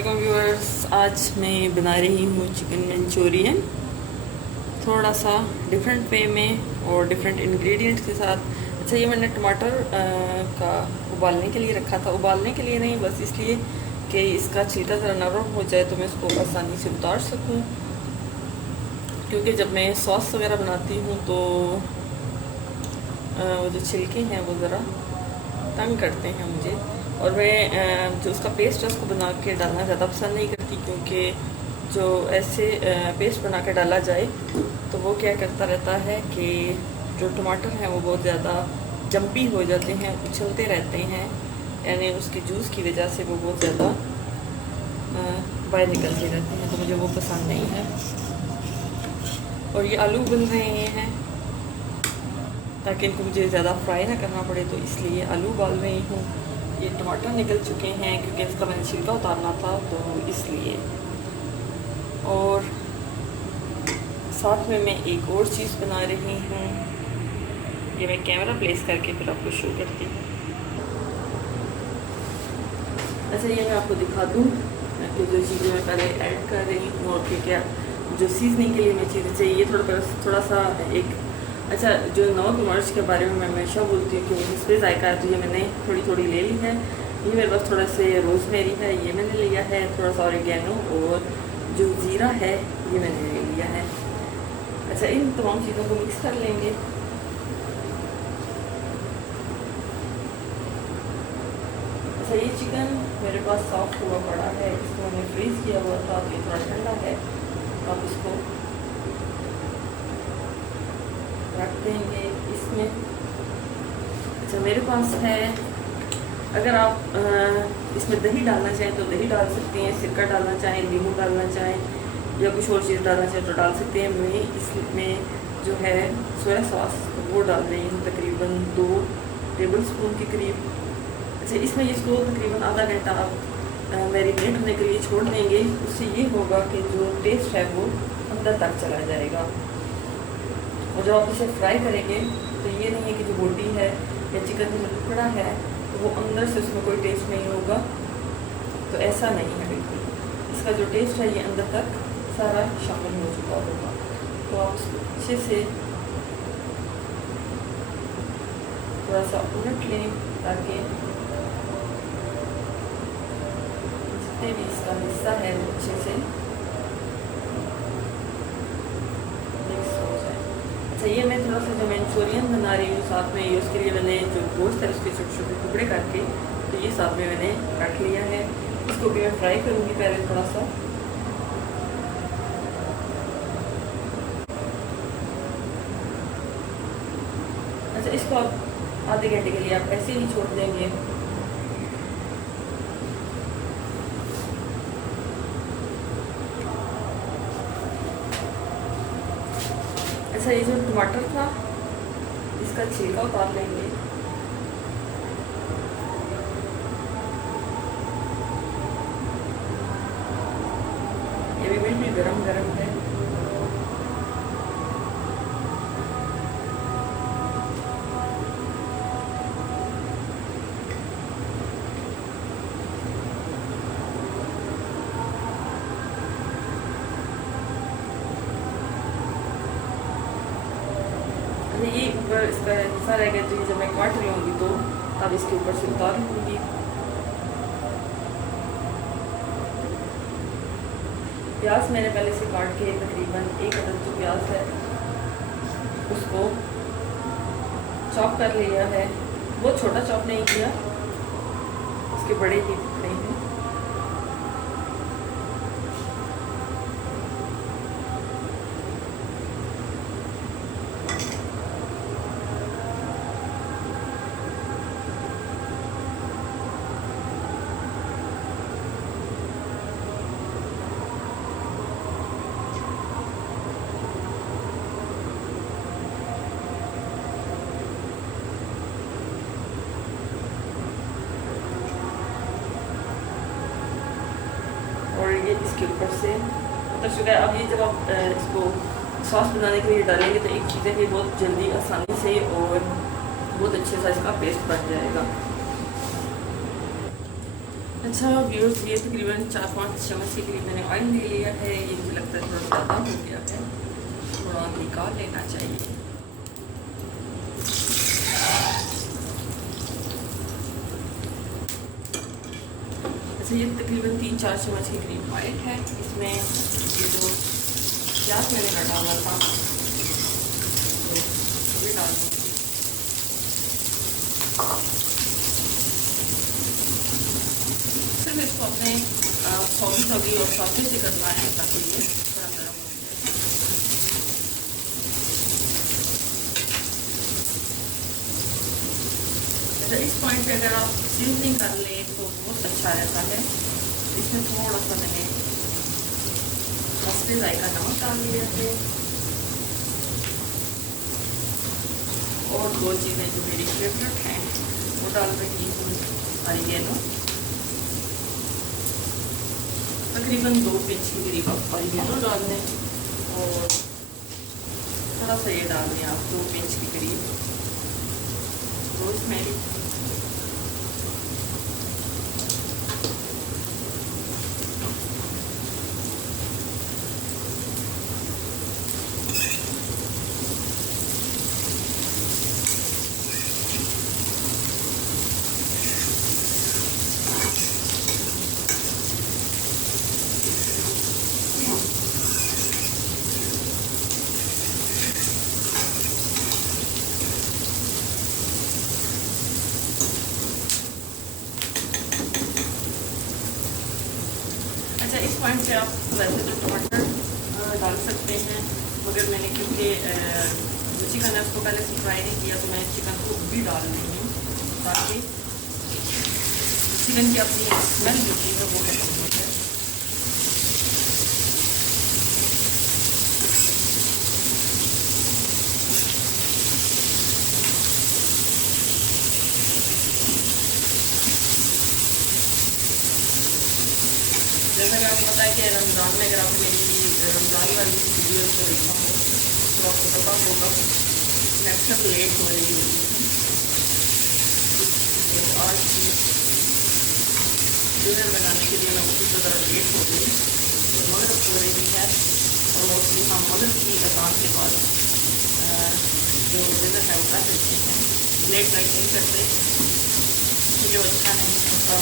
अस्सलाम व्यूअर्स, आज मैं बना रही हूँ चिकन मंचूरियन थोड़ा सा डिफरेंट वे में और डिफरेंट इंग्रेडिएंट्स के साथ। अच्छा, ये मैंने टमाटर का उबालने के लिए रखा था। उबालने के लिए नहीं, बस इसलिए कि इसका छिलका ज़रा नरम हो जाए तो मैं इसको आसानी से उतार सकूँ, क्योंकि जब मैं सॉस वगैरह बनाती हूँ तो वो जो छिलके हैं वो ज़रा तंग करते हैं मुझे, और मैं जो उसका पेस्ट है उसको बना के डालना ज़्यादा पसंद नहीं करती, क्योंकि जो ऐसे पेस्ट बना के डाला जाए तो वो क्या करता रहता है कि जो टमाटर हैं वो बहुत ज़्यादा जंपी हो जाते हैं, उछलते रहते हैं, यानी उसके जूस की वजह से वो बहुत ज़्यादा बाहर निकलते रहते हैं, तो मुझे वो पसंद नहीं है। और ये आलू बन रहे हैं ताकि इनको मुझे ज़्यादा फ्राई ना करना पड़े, तो इसलिए आलू उबाल रही हूँ। ये टमाटर निकल चुके हैं क्योंकि इसका मैंने छिलका उतारना था, तो इसलिए। और साथ में मैं एक और चीज़ बना रही हूँ, ये मैं कैमरा प्लेस करके फिर आपको शो करती हूँ। अच्छा, ये मैं आपको दिखा दूँ कि जो चीज़ें मैं पहले ऐड कर रही हूँ और क्या जो सीजनिंग के लिए मैं चीज़ें चाहिए। थोड़ा सा एक अच्छा, जो नमक मिर्च के बारे में मैं हमेशा बोलती हूँ कि इस पर जायका है, तो ये मैंने थोड़ी थोड़ी ले ली है। ये मेरे पास थोड़ा से रोज़मेरी है, ये मैंने लिया है। थोड़ा सा ऑरिगेनो और जो ज़ीरा है ये मैंने ले लिया है। अच्छा, इन तमाम चीज़ों को मिक्स कर लेंगे। अच्छा, ये चिकन मेरे पास सॉफ्ट हुआ पड़ा है, इसको मैंने फ्रीज़ किया हुआ था, तो ये थोड़ा ठंडा है। अब इसको रख देंगे इसमें। अच्छा, मेरे पास है, अगर आप इसमें दही डालना चाहें तो दही डाल सकते हैं, सिरका डालना चाहें, नींबू डालना चाहें या कुछ और चीज़ डालना चाहें तो डाल सकते हैं। मैं इसमें जो है सोया सॉस वो डाल रही हूँ, तकरीबन 2 टेबल स्पून के करीब। अच्छा, इसमें इसको तकरीबन आधा घंटा आप मैरिनेट होने के लिए छोड़ देंगे। उससे ये होगा कि जो टेस्ट है वो अंदर तक चला जाएगा। और जब आप इसे फ्राई करेंगे तो ये नहीं है कि जो बोटी है या चिकन का जो टुकड़ा है तो वो अंदर से उसमें कोई टेस्ट नहीं होगा, तो ऐसा नहीं है बिल्कुल। इसका जो टेस्ट है ये अंदर तक सारा शामिल हो चुका होगा। तो आप उसको अच्छे से थोड़ा सा उलट लें ताकि जितने भी इसका हिस्सा है वो अच्छे से मिक्स हो जाए। अच्छा, ये मैं थोड़ा सा जो मंचूरियन बना रही हूँ साथ में, ये उसके लिए मैंने जो गोश्त है उसके छोटे छोटे टुकड़े करके तो ये साथ में मैंने काट लिया है। इसको भी मैं फ्राई करूँगी पहले थोड़ा सा। अच्छा, इसको आप आधे घंटे के लिए आप ऐसे ही छोड़ देंगे। अच्छा, ये जो टमाटर था इसका छिलका उतार लेंगे। ये भी बिल्कुल गरम गरम है। ये ऊपर इसका हिस्सा रह गया, तो ये जब मैं काट लूँगी तो तब इसके ऊपर से उतार लूँगी। प्याज मैंने पहले से काट के तकरीबन 1 अदद जो प्याज है उसको चॉप कर लिया है। बहुत छोटा चॉप नहीं किया, उसके बड़े ही टुकड़े हैं। और ये इसके ऊपर से उतर चुका है। अब ये जब आप इसको सॉस बनाने के लिए डालेंगे तो एक चीज़ है कि बहुत जल्दी आसानी से और बहुत अच्छे सा इसका पेस्ट बन जाएगा। अच्छा व्यूअर्स, ये तकरीबन 4-5 चम्मच के करीब मैंने ऑयल ले लिया है। ये मुझे लगता है थोड़ा ज़्यादा हो गया है, थोड़ा निकाल लेना चाहिए। अच्छा, ये तकरीबन 3-4 चम्मच के करीब ऑयल है। इसमें ये जो प्याज मैंने डाला था तो ये डाल दूँगी। सिर्फ इसको अपने सौगी और सौगी से करना है ताकि ये थोड़ा गर्म हो जाए। अच्छा, इस पॉइंट पे अगर आप सीजनिंग कर लें तो बहुत अच्छा रहता है। इसमें थोड़ा सा मैंने मस्टर्ड जायका नमक डाल दिया है और 2 चीज़ें जो मेरी फेवरेट हैं वो डाल रही हूँ। ऑरिगेनो तकरीबन 2 पिंच के करीब आप ऑरिगेनो डाल दें और थोड़ा सा ये डाल दें आप 2 पिंच के करीब रोज़मेरी। अच्छा, इस पॉइंट पे आप वैसे तो टमाटर डाल सकते हैं, मगर मैंने क्योंकि जो चिकन है उसको पहले से फ्राई नहीं किया तो मैं चिकन को भी डाल रही हूँ ताकि चिकन की अपनी स्मेल होती है वो खत्म हो जाए। जैसा कि आपको पता है कि रमज़ान में अगर आपने मेरी रमज़ान वाली वीडियो को देखा हो तो आपको पता होगा मैं अक्सर लेट हो रही हूँ। तो आज डिनर बनाने के लिए मैं उसी तरह लेट हो गई तो मगरब हो रही है और मोस्टली हम मगरब की अज़ान के बाद जो डिनर है वो कर सकते हैं। लेट नाइट नहीं करते जो अच्छा नहीं होता।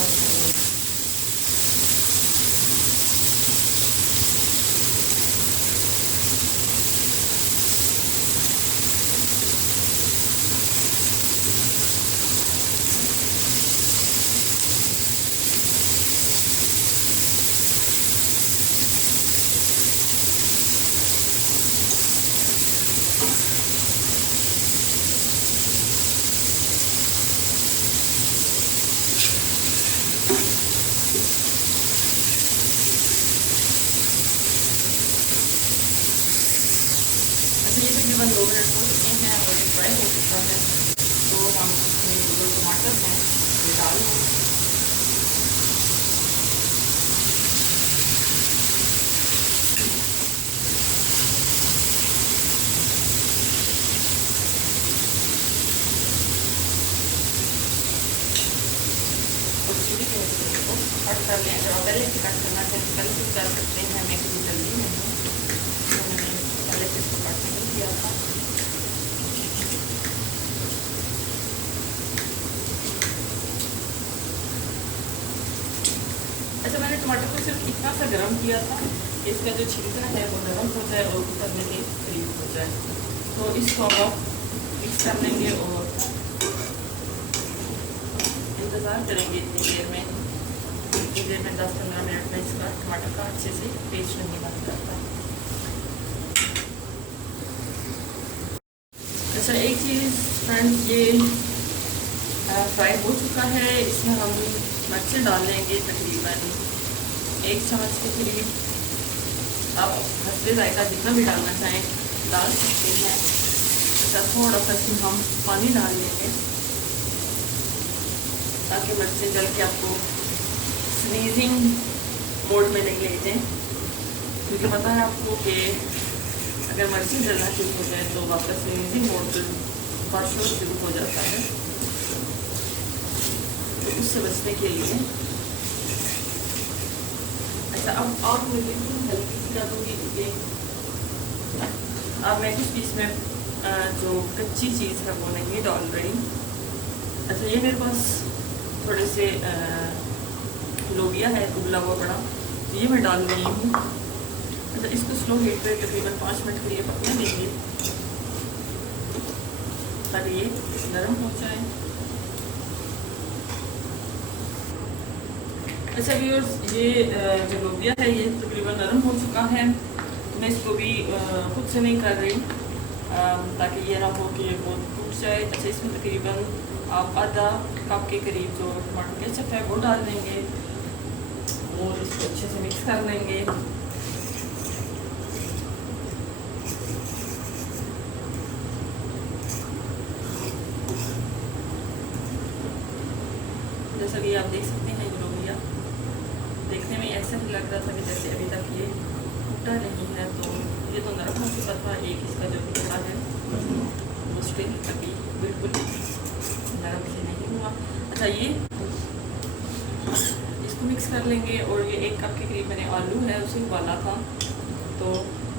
ये तकरीबन 2 मिनट हो चुके हैं और ये फ्राई हो चुका है तो हम इसमें जो टमाटर हैं ये डाल दें। और चिली के को कट कर लें। अगर आप पहले से कट करना चाहें तो पहले से कर सकते हैं। मैं कभी जल्दी में हूँ तो मैंने पहले से इसको कट नहीं किया था। अच्छा, मैंने टमाटर को सिर्फ इतना सा गर्म किया था कि इसका जो छिलका है वो नरम हो जाए और उतरने के करीब हो जाए। तो इसको अब आप मिक्स कर लेंगे और इंतज़ार करेंगे इतनी देर में 10-15 मिनट में इसका टमाटर का अच्छे से पेस्ट नहीं बन जाता। अच्छा, एक चीज़ फ्रेंड्स, ये फ्राई हो चुका है। इसमें हम मिर्चें डाल लेंगे तकरीबन 1 चम्मच के करीब। आप हल्के जायका जितना भी डालना चाहें डाल सकते हैं। अच्छा, थोड़ा सा इसमें हम पानी डाल लेंगे ताकि मिर्चें जल के आपको स्नीजिंग मोड में नहीं ले जाएं, क्योंकि पता है आपको कि अगर मिर्चें जलना शुरू हो जाए तो वापस स्नीजिंग मोड पर शोर शुरू हो जाता है। तो उससे बचने के लिए अच्छा, अब और मैं बिल्कुल हल्की सी डालूँगी क्योंकि अब मैं कुछ बीच में जो कच्ची चीज़ है वो नहीं डाल रही। अच्छा, ये मेरे पास थोड़े से लोबिया है उबला हुआ बड़ा, तो ये मैं डाल रही हूँ। अच्छा, इसको स्लो हीट पे तकरीबन 5 मिनट के लिए पकने देंगे ताकि ये नरम हो जाए। अच्छा व्यूअर्स, ये जो लोबिया है ये तकरीबन नरम हो चुका है। मैं इसको भी खुद से नहीं कर रही ताकि ये ना हो कि ये बहुत टूट जाए। अच्छा, इसमें तकरीबन आप आधा कप के करीब जो टमाटर केचप है वो डाल देंगे और इसको अच्छे से मिक्स कर लेंगे। जैसा कि आप देख सकते हैं, लोबिया देखने में ऐसा ही लग रहा था कि जैसे अभी तक ये टूटा नहीं है, तो ये तो नरम हो चुका था। एक इसका जो टुकड़ा है वो स्टिल अभी बिल्कुल नरम से नहीं हुआ। अच्छा, ये इसको मिक्स कर लेंगे और ये 1 कप के करीब मैंने आलू है उसे उबाला था, तो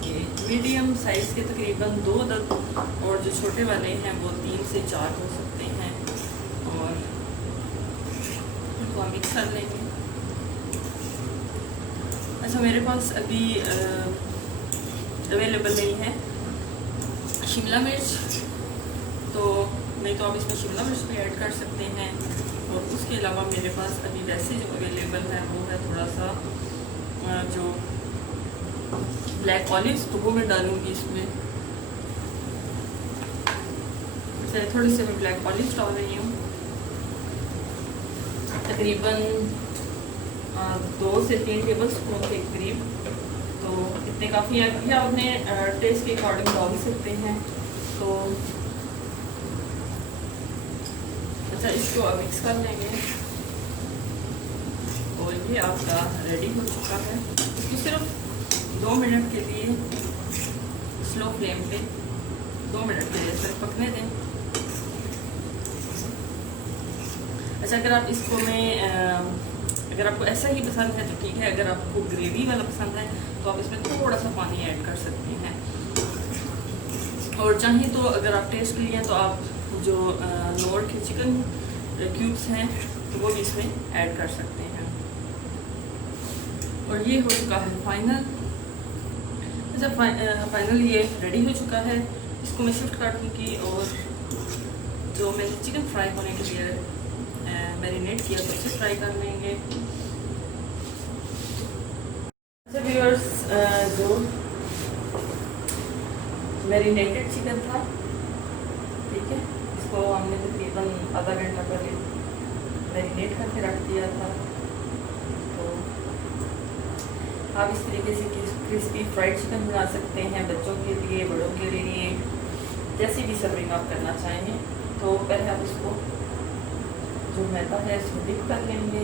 ये मीडियम साइज़ के तकरीबन 2 अदद और जो छोटे वाले हैं वो 3 से 4 हो सकते हैं और इनको मिक्स कर लेंगे। अच्छा, मेरे पास अभी अवेलेबल नहीं है शिमला मिर्च, तो नहीं तो आप इसमें शिमला मिर्च भी ऐड कर सकते हैं। और उसके अलावा मेरे पास अभी वैसे जो अवेलेबल है वो है थोड़ा सा जो ब्लैक ऑलिव्स, तो वो मैं डालूँगी इसमें। अच्छा, थोड़ी सी मैं ब्लैक ऑलिव्स डाल रही हूँ, तकरीबन 2 से 3 टेबल स्पून के करीब, तो इतने काफ़ी है। या अपने टेस्ट के अकॉर्डिंग डाल सकते हैं। तो अच्छा, इसको अब मिक्स कर लेंगे और ये आपका रेडी हो चुका है। इसको सिर्फ 2 मिनट के लिए स्लो फ्लेम पे 2 मिनट के लिए सिर्फ पकने दें। अच्छा, अगर आप इसको अगर आपको ऐसा ही पसंद है तो ठीक है, अगर आपको ग्रेवी वाला पसंद है तो आप इसमें थोड़ा सा पानी ऐड कर सकती हैं। और चाहे तो अगर आप टेस्ट के लिए तो आप जो नोर के चिकन क्यूब्स हैं तो वो भी इसमें ऐड कर सकते हैं। और ये हो चुका है फाइनल। अच्छा, फाइनल ये रेडी हो चुका है। इसको मैं शिफ्ट कर दूँगी और जो मैंने चिकन फ्राई होने के लिए मैरिनेट किया तो उसे फ्राई कर लेंगे। अच्छा व्यूअर्स, जो मैरिनेटेड चिकन था, ठीक है, इसको हमने तकरीबन आधा घंटा पहले मैरिनेट करके रख दिया था। तो आप इस तरीके से क्रिस्पी फ्राइड चिकन बना सकते हैं बच्चों के लिए, बड़ों के लिए, जैसी भी सर्विंग आप करना चाहें। तो पहले आप इसको जो मैदा है इसको डिप कर लेंगे।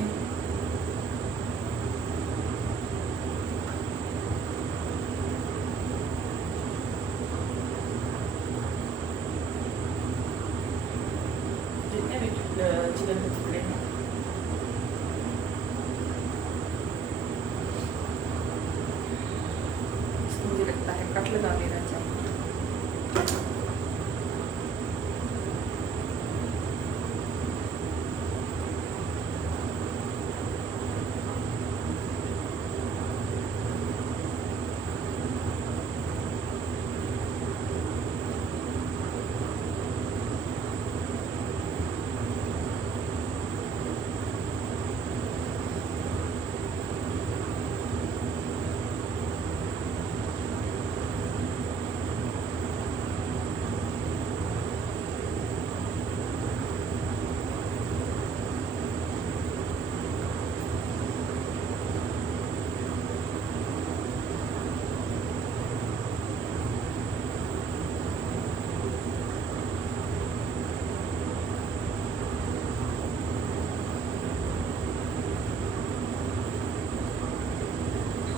जितने भी चिकन के टुकड़े हैं इसको मुझे लगता है कट लगा लेना चाहिए।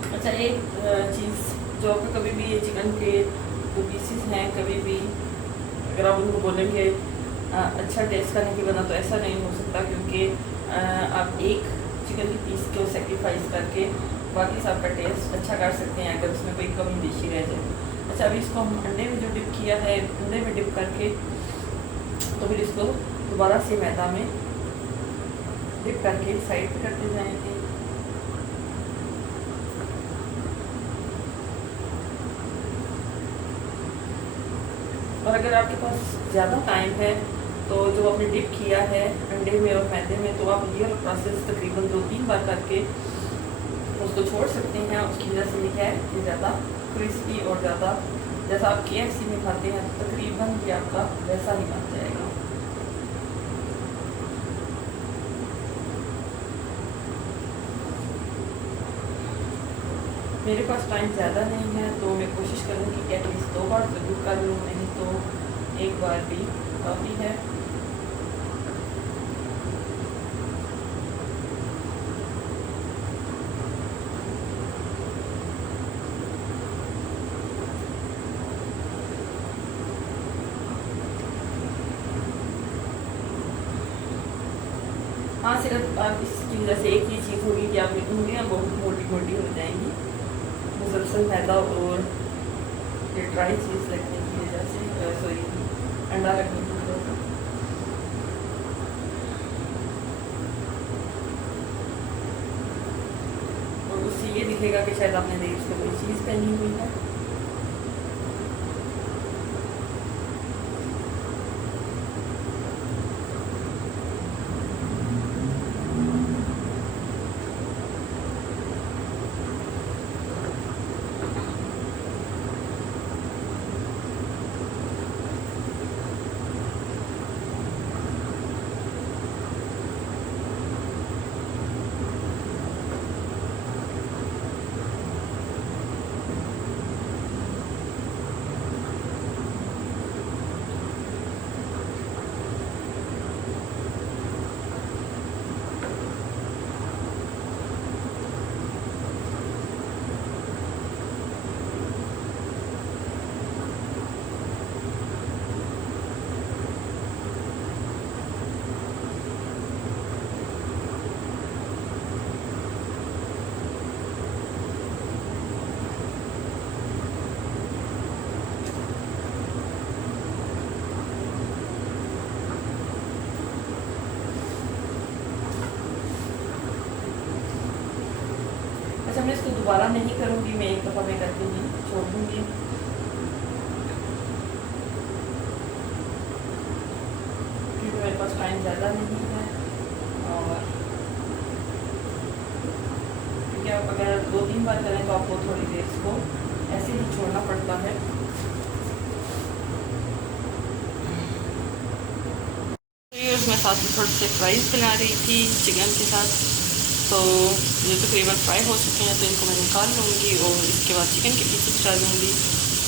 अच्छा, एक चीज़ जो आपको कभी भी ये चिकन के जो पीसीस हैं, कभी भी अगर आप उनको बोलेंगे अच्छा टेस्ट का नहीं बना, तो ऐसा नहीं हो सकता, क्योंकि आप एक चिकन के पीस को सेक्रीफाइस करके बाकी से आपका टेस्ट अच्छा कर सकते हैं अगर उसमें कोई कमी बेशी रह जाए। अच्छा, अभी इसको हम अंडे में जो डिप किया है, अंडे में डिप करके तो फिर इसको दोबारा से मैदा में डिप करके साइड पे करते जाएंगे। और अगर आपके पास ज़्यादा टाइम है तो जो आपने डिप किया है अंडे में और मैदे में, तो आप ये प्रोसेस तकरीबन 2-3 बार करके उसको छोड़ सकते हैं। उसकी वजह से ये क्या है कि ज़्यादा क्रिस्पी और ज़्यादा जैसा आप KFC में खाते हैं तकरीबन ये आपका वैसा ही बन जाएगा। मेरे पास टाइम ज़्यादा नहीं है तो मैं कोशिश करूँगी कि एटलीस्ट 2 बार ज़रूर कर लूँ, नहीं तो 1 बार भी काफ़ी है। हाँ, सिर्फ आप इसकी वजह से एक ही चीज़ होगी कि आपकी उंगलियाँ बहुत मोटी मोटी हो जाएंगी मुसलसल मैदा और ये ड्राई चीज़ लगने की वजह से, सॉरी अंडा लगने की वजह से। और उससे ये दिखेगा कि शायद आपने देर से कोई चीज़ पहनी हुई है। अच्छा, मैं इसको दोबारा नहीं करूँगी, मैं एक दफ़ा में करके ही छोड़ दूँगी क्योंकि मेरे पास टाइम ज़्यादा नहीं है। और क्योंकि आप अगर 2-3 बार करें तो आपको थोड़ी देर इसको ऐसे ही छोड़ना पड़ता है। मैं साथ में थोड़े से फ्राइज़ बना रही थी चिकन के साथ, तो ये तकरीबन फ्राई हो चुके हैं, तो इनको मैं निकाल लूँगी और इसके बाद चिकन के पीसेस डालूँगी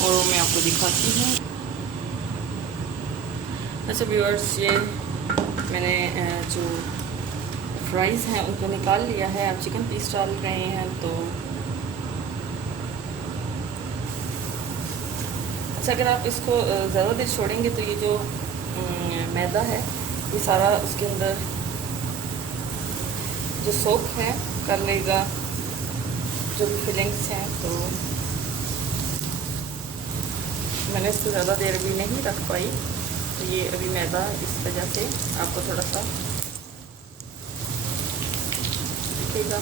और मैं आपको दिखाती हूँ। अच्छा व्यूअर्स, ये मैंने जो फ्राइज़ हैं उनको निकाल लिया है, अब चिकन पीस डाल रहे हैं। तो अच्छा, अगर आप इसको ज़्यादा देर छोड़ेंगे तो ये जो मैदा है ये सारा उसके अंदर जो सोक है कर लेगा, जो भी फिलिंग्स हैं। तो मैंने इसको ज़्यादा देर भी नहीं रख पाई, तो ये अभी मैदा इस वजह से आपको थोड़ा सा दिखेगा।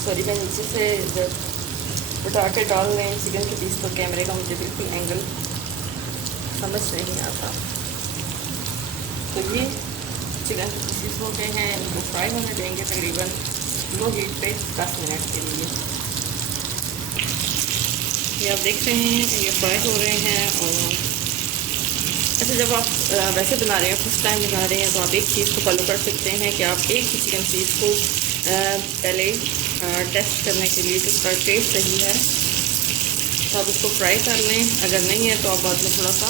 सॉरी, मैं नीचे से जब उठा के डाल रहे हैं चिकन के पीस तो कैमरे का मुझे बिल्कुल एंगल समझ नहीं आता। तो ये चिकन के पीसेस हो गए हैं, इनको फ्राई होने देंगे तकरीबन लो हीट पे 10 मिनट के लिए। ये आप देख रहे हैं ये फ्राई हो रहे हैं। और अच्छा, जब आप वैसे बना रहे हैं, फर्स्ट टाइम बना रहे हैं, तो आप एक चीज़ को फॉलो कर सकते हैं कि आप एक ही चिकन पीस को पहले टेस्ट करने के लिए कि उसका टेस्ट सही है तो आप उसको फ्राई कर लें। अगर नहीं है तो आप बाद में थोड़ा सा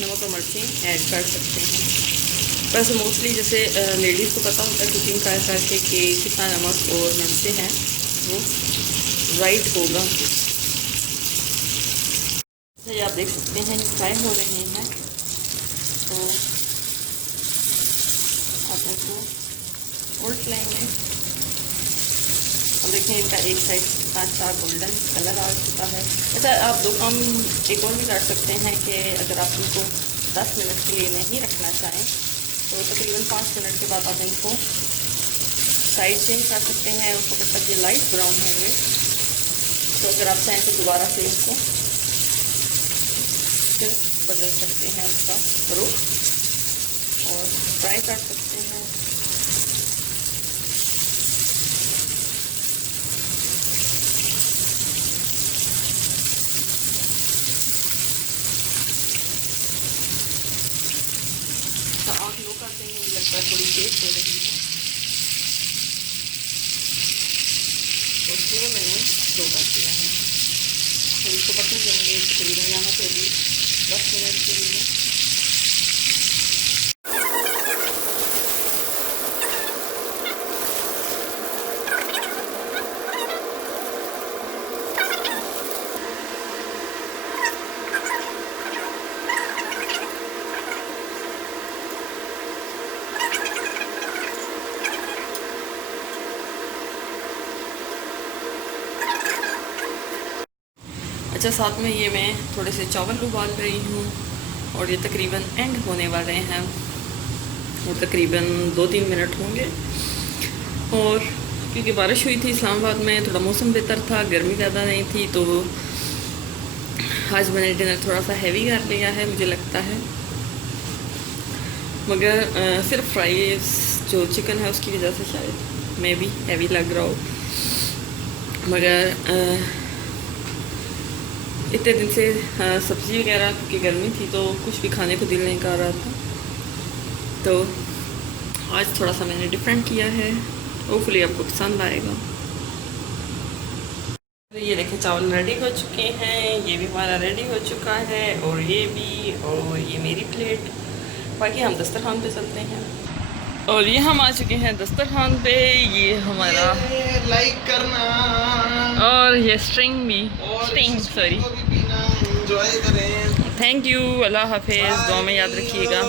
नमक और मिर्ची ऐड कर सकते हैं। वैसे मोस्टली जैसे लेडीज़ को पता होता है कुकिंग कर करके कि कितना नमक और मिर्चें हैं वो राइट होगा। जैसे आप देख सकते हैं फ्राई हो रहे हैं, तो आप इसको उल्ट लेंगे और देखें इनका एक साइड कितना अच्छा गोल्डन कलर आ चुका है। अच्छा, आप दो काम एक और भी कर सकते हैं कि अगर आप इनको 10 मिनट के लिए नहीं रखना चाहें तो तकरीबन 5 मिनट के बाद आप इनको साइड चेंज कर सकते हैं उसको जब तक ये लाइट ब्राउन होंगे। तो अगर आप चाहें तो दोबारा से इसको फिर बदल सकते हैं उसका रुख और फ्राई कर सकते हैं। तो आग लो कर देंगे, मुझे लगता है थोड़ी तेज हो रही है, तो इसलिए मैंने लो कर दिया है। फिर इसको पकने देंगे तकरीबन यहाँ पे भी 10 मिनट के लिए। अच्छा, साथ में ये मैं थोड़े से चावल उबाल रही हूँ और ये तकरीबन एंड होने वाले हैं और तकरीबन 2-3 मिनट होंगे। और क्योंकि बारिश हुई थी इस्लामाबाद में, थोड़ा मौसम बेहतर था, गर्मी ज़्यादा नहीं थी, तो आज मैंने डिनर थोड़ा सा हैवी कर लिया है मुझे लगता है। मगर सिर्फ फ्राई जो चिकन है उसकी वजह से शायद मैं भी हैवी लग रहा हूँ। मगर इतने दिन से सब्ज़ी वगैरह क्योंकि गर्मी थी तो कुछ भी खाने को दिल नहीं कर रहा था, तो आज थोड़ा सा मैंने डिफरेंट किया है। होपफुली आपको पसंद आएगा। ये देखें चावल रेडी हो चुके हैं, ये भी हमारा रेडी हो चुका है और ये भी, और ये मेरी प्लेट। बाकी हम दस्तरखान पे चलते हैं और ये हम आ चुके हैं दस्तरखान पे। ये हमारा लाइक करना और ये स्ट्रिंग भी सॉरी एंजॉय करें। थैंक यू, अल्लाह हाफिज़, दुआ में याद रखिएगा।